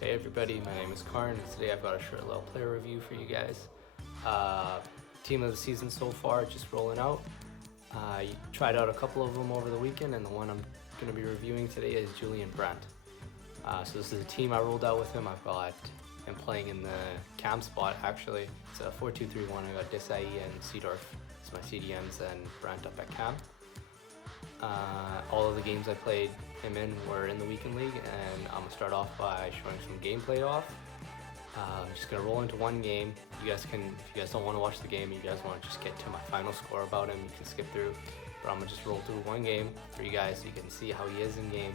Hey everybody, my name is Karn, and today I've got a short little player review for you guys. Team of the season so far, just rolling out. I tried out a couple of them over the weekend, and the one I'm going to be reviewing today is Julian Brandt. So this is a team I rolled out with him. I've got him playing in the cam spot actually. It's a 4-2-3-1. I got Desai and Seedorf as my CDMs and Brandt up at cam. All of the games I played him in were in the weekend league, and I'm gonna start off by showing some gameplay off. I'm just gonna roll into one game. You guys can, if you guys don't want to watch the game, you guys want to just get to my final score about him, you can skip through. But I'm gonna just roll through one game for you guys so you can see how he is in game.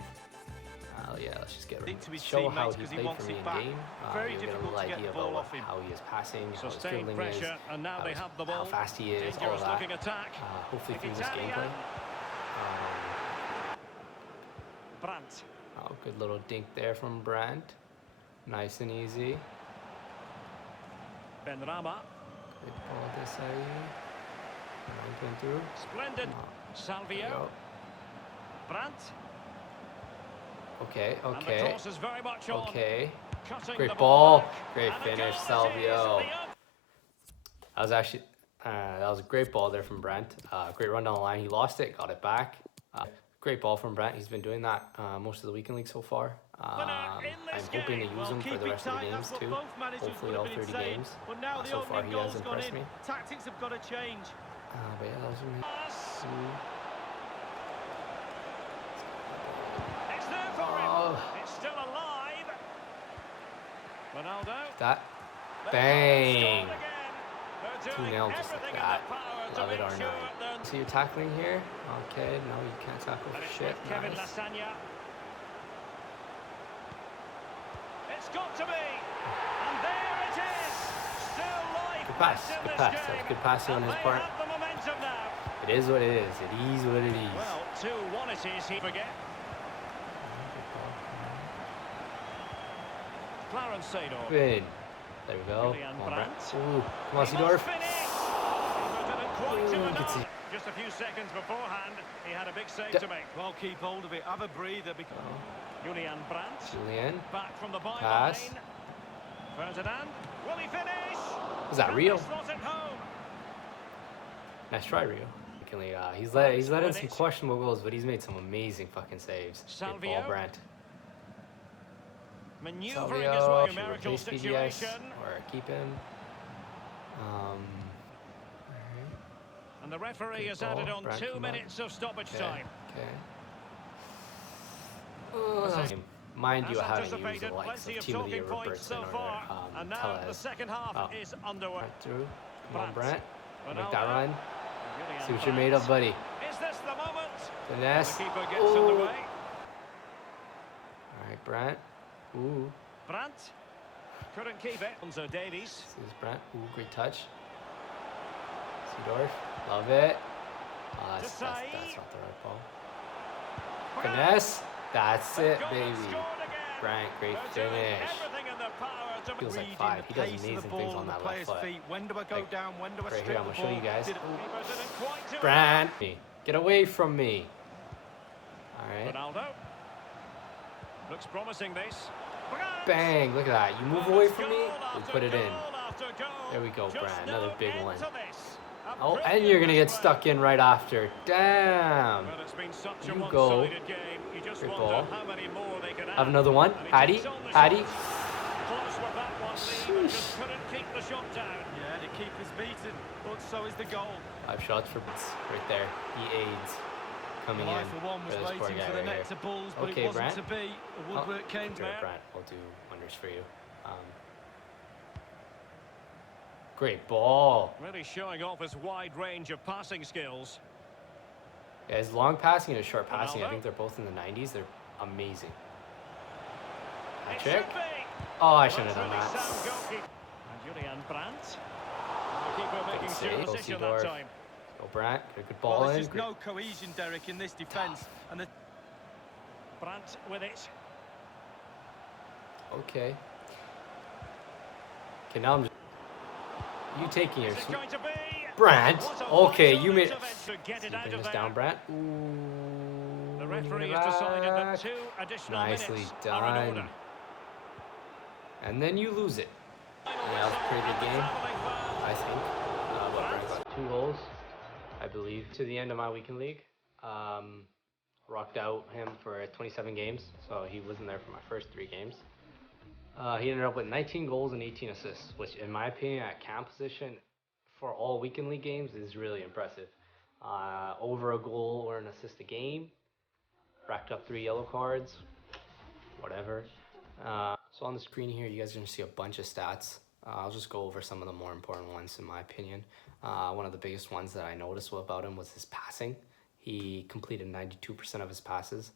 Yeah, let's just get ready. Show how he played for me in game. You get a little idea about how he is passing, how his dribbling is, how fast he is, all of that. Hopefully through this gameplay. Brandt. Oh, good little dink there from Brandt. Nice and easy. Benrahma. Good ball this side. Going through. Splendid. Salvio. Brandt. Okay, And the cross is very much on. okay. Cutting Great the ball. back. Great And finish, a goal it is. Salvio. That was actually, that was a great ball there from Brandt. Great run down the line. He lost it, got it back. Great ball from Brandt. He's been doing that most of the weekend league so far. I'm hoping to use him for the rest of the games too. Hopefully all 30 games. So far he has impressed me. Tactics have got to change. But yeah, that was really It's there for him. It's still alive. Ronaldo. that. Bang! 2-0 just like that. Love it, R9. So you're tackling here? Okay, no, you can't tackle for shit. Kevin Nice. Lasagna. It's got to be. And there it is. Still life. Good pass, left in good this pass. game. That was good passing on And his they part. have the momentum now. It is what it is. It is what it is. Well, 2-1 it is, he forget. Clarence Seedorf. Good. There we go. Julian Come on, Brandt. Brandt. Ooh, come on, He Seedorf. must finish. He didn't quite do Ooh, you can enough. see. Just a few seconds beforehand, he had a big save to make. Well, keep hold of it. Have a breather. Because Julian Brandt. Julian. Back from the Pass. byline. Ferdinand. Will he finish? Was that Rio? Slot it home. Nice try, Rio. He's let in some questionable goals, but he's made some amazing fucking saves. Good ball, Salvio. Brandt. Maneuvering his way Salvio. to Should miracle replace PDS situation. or keep him. And the referee Good has ball. added on Brandt 2 come minutes of stoppage Okay. time. Okay. Mind you, As I haven't used anticipated, the likes plenty of of Team of the Year talking points Robertson so far. or And now the Tellez. second half is underway. Right through. Come on, Brandt. Brandt. Make that run. Julian See what you're made Brandt. of, buddy. Is this the moment? Finesse. The keeper gets in the way. All right, Brandt. Ooh. Brandt couldn't keep it. Alonso Davies. This is Brandt. Ooh, great touch. Seedorf. Love it. That's not the right ball. Finesse. That's it, baby. Brandt, great finish. Feels like 5. He does amazing things on that left foot. When do I go down? When do I Right strip here, I'm the gonna show ball? you guys. Did it- Brandt. Get away from me. All right. Ronaldo. Looks promising this. Bang. Look at that. You move away from me, we put it in. There we go, Brandt. Another big one. Oh, and you're going to get stuck in right after. Damn. Well, it's been such You a go. one-sided game. You just Great wonder ball. how many more they could Have another one. And he Hattie. takes on the Hattie. shot. Close with that one, Lee, but just couldn't keep the shot down. Yeah, the keeper's beaten, but so is the goal. 5 shots for right there. He aids coming Well, I, in for one, was for this poor waiting guy for the right net here. to balls, but Okay, it wasn't Brandt. to be. The woodwork came Enjoy to it, Brandt. Will do wonders for you. Great ball. Really showing off his wide range of passing skills. Yeah, his long passing and his short passing, I Ronaldo. think they're both in the 90s. They're amazing. It Trick. should be. Oh, I shouldn't have Well, done it's really sound that. goalkeeping. And Julian Brandt. The keeper making save. sure position that Seedorf. time. Go, Brandt. Get a good Well, ball there's in. just no cohesion, Derek, in this defence. And the Brandt with it. Okay. Okay, now I'm just... You taking your... Is it going to be? Brandt. What a Okay, vital you made... intervention to get it Bring out of this there. down, Brandt. Ooh. The referee bring it has decided that back. 2 additional Nicely minutes are in order. done. and then you lose it. And that was a pretty good game, I think. But Brent got 2 goals, I believe, to the end of my weekend league. Rocked out him for 27 games, so he wasn't there for my first 3 games. He ended up with 19 goals and 18 assists, which in my opinion at cam position for all weekend league games is really impressive. Over a goal or an assist a game, racked up 3 yellow cards, whatever. So on the screen here, you guys are going to see a bunch of stats. I'll just go over some of the more important ones in my opinion. One of the biggest ones that I noticed about him was his passing. He completed 92% of his passes.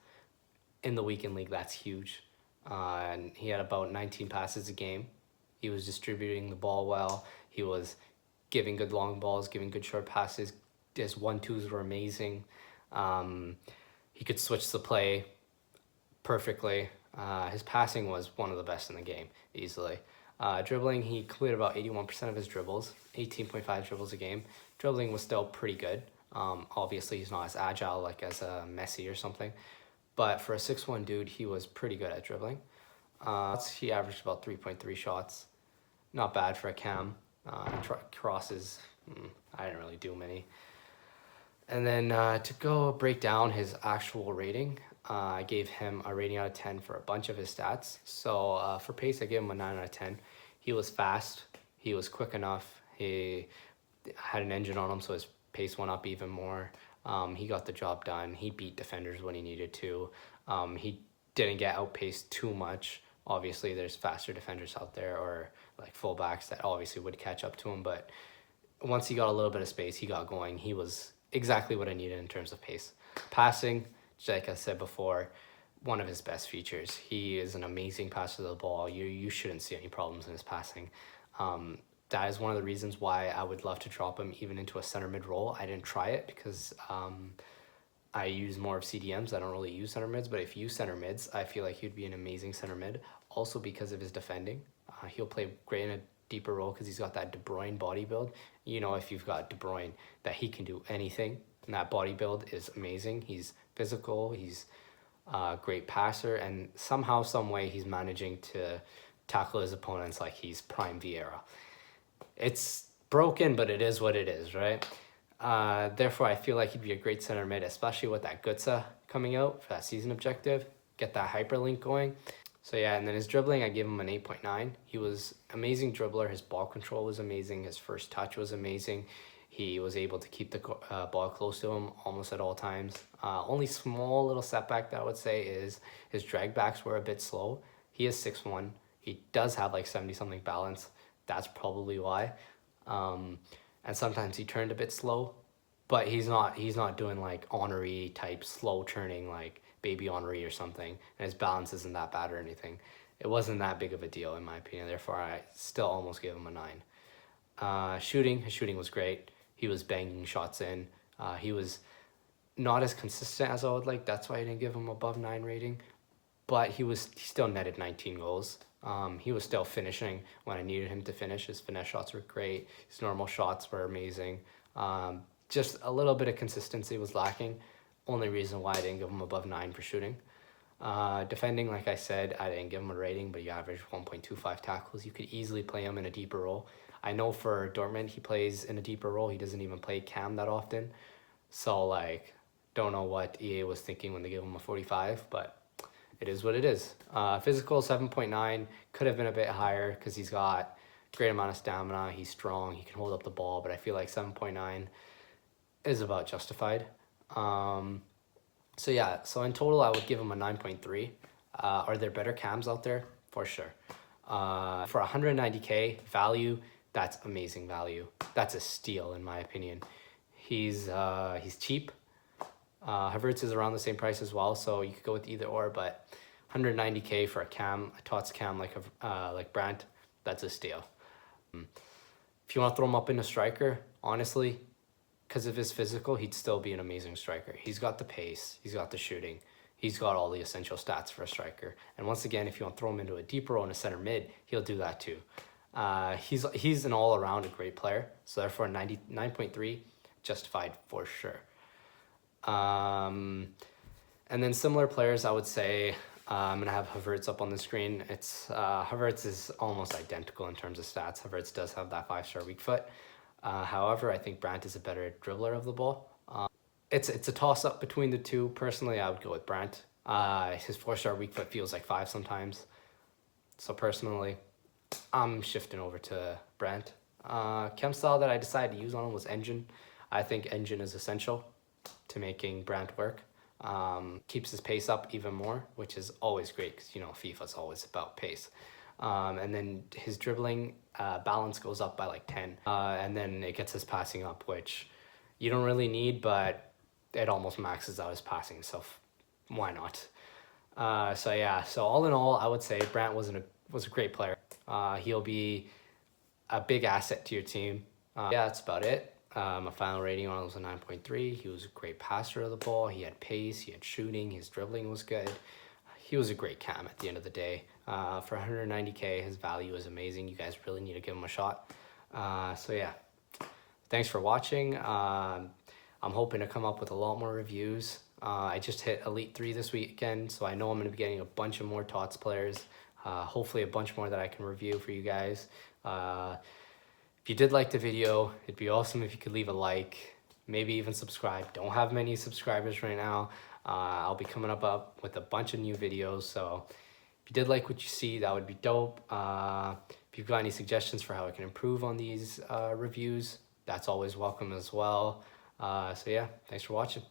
In the weekend league, that's huge. And he had about 19 passes a game. He was distributing the ball well. He was giving good long balls, giving good short passes. His 1-2s were amazing. He could switch the play perfectly. His passing was one of the best in the game, easily. Dribbling, he completed about 81% of his dribbles, 18.5 dribbles a game. Dribbling was still pretty good. Obviously, he's not as agile like as a Messi or something. But for a 6'1" dude, he was pretty good at dribbling. He averaged about 3.3 shots. Not bad for a cam. Crosses, I didn't really do many. And then to go break down his actual rating, I gave him a rating out of 10 for a bunch of his stats. So for pace, I gave him a 9 out of 10. He was fast. He was quick enough. He had an engine on him, so his pace went up even more. He got the job done. He beat defenders when he needed to. He didn't get outpaced too much. Obviously, there's faster defenders out there or like fullbacks that obviously would catch up to him. But once he got a little bit of space, he got going. He was exactly what I needed in terms of pace. Passing, like I said before, one of his best features. He is an amazing passer of the ball. You shouldn't see any problems in his passing. That is one of the reasons why I would love to drop him even into a center mid role. I didn't try it because I use more of CDMs. I don't really use center mids, but if you use center mids, I feel like he'd be an amazing center mid. Also because of his defending. He'll play great in a deeper role because he's got that De Bruyne body build. You know, if you've got De Bruyne, that he can do anything. And that body build is amazing. He's physical. He's a great passer. And somehow, some way, he's managing to tackle his opponents like he's prime Vieira. It's broken, but it is what it is, right? Therefore, I feel like he'd be a great center mid, especially with that Gutsa coming out for that season objective. Get that hyperlink going. So yeah, and then his dribbling, I gave him an 8.9. He was amazing dribbler. His ball control was amazing. His first touch was amazing. He was able to keep the ball close to him almost at all times. Only small little setback that I would say is his drag backs were a bit slow. He is 6'1". He does have like 70-something balance. That's probably why. And sometimes he turned a bit slow, but he's not doing like Henry type slow turning like baby Henry or something, and his balance isn't that bad or anything. It wasn't that big of a deal in my opinion. Therefore, I still almost gave him a 9. His shooting was great. He was banging shots in. He was not as consistent as I would like. That's why I didn't give him above 9 rating. But he still netted 19 goals. He was still finishing when I needed him to finish. His finesse shots were great. His normal shots were amazing. Just a little bit of consistency was lacking. Only reason why I didn't give him above 9 for shooting. Defending, like I said, I didn't give him a rating, but he averaged 1.25 tackles. You could easily play him in a deeper role. I know for Dortmund, he plays in a deeper role. He doesn't even play cam that often. So, like, don't know what EA was thinking when they gave him a 45, but it is what it is. Physical, 7.9. Could have been a bit higher because he's got a great amount of stamina. He's strong. He can hold up the ball, but I feel like 7.9 is about justified. So yeah, so in total, I would give him a 9.3. Are there better cams out there? For sure. For 190K value, that's amazing value. That's a steal in my opinion. He's cheap. Havertz is around the same price as well, so you could go with either or, but 190K for a Totssf cam like Brandt, that's a steal. If you want to throw him up in a striker, honestly, because of his physical, he'd still be an amazing striker. He's got the pace, he's got the shooting, he's got all the essential stats for a striker. And once again, if you want to throw him into a deeper role in a center mid, he'll do that too. He's an all-around a great player, so therefore 99.3 justified for sure. And then similar players, I would say I'm gonna have Havertz up on the screen. It's Havertz is almost identical in terms of stats. Havertz does have that 5-star weak foot. However, I think Brandt is a better dribbler of the ball. It's a toss up between the two. Personally, I would go with Brandt. His 4-star weak foot feels like 5 sometimes. So personally, I'm shifting over to Brandt. Chem style that I decided to use on him was Engine. I think Engine is essential to making Brandt work. Keeps his pace up even more, which is always great because, you know, FIFA's always about pace. And then his dribbling balance goes up by like 10. And then it gets his passing up, which you don't really need, but it almost maxes out his passing, so why not? So yeah, so all in all, I would say Brandt was a great player. He'll be a big asset to your team. Yeah, that's about it. My final rating on it was a 9.3. He was a great passer of the ball. He had pace, he had shooting, his dribbling was good. He was a great cam at the end of the day. For 190K, his value is amazing. You guys really need to give him a shot. So yeah, thanks for watching. I'm hoping to come up with a lot more reviews. I just hit Elite 3 this weekend, so I know I'm going to be getting a bunch of more Tots players. Hopefully a bunch more that I can review for you guys. If you did like the video, it'd be awesome if you could leave a like, maybe even subscribe. Don't have many subscribers right now. I'll be coming up with a bunch of new videos, so if you did like what you see, that would be dope. If you've got any suggestions for how I can improve on these reviews, that's always welcome as well. So yeah, thanks for watching.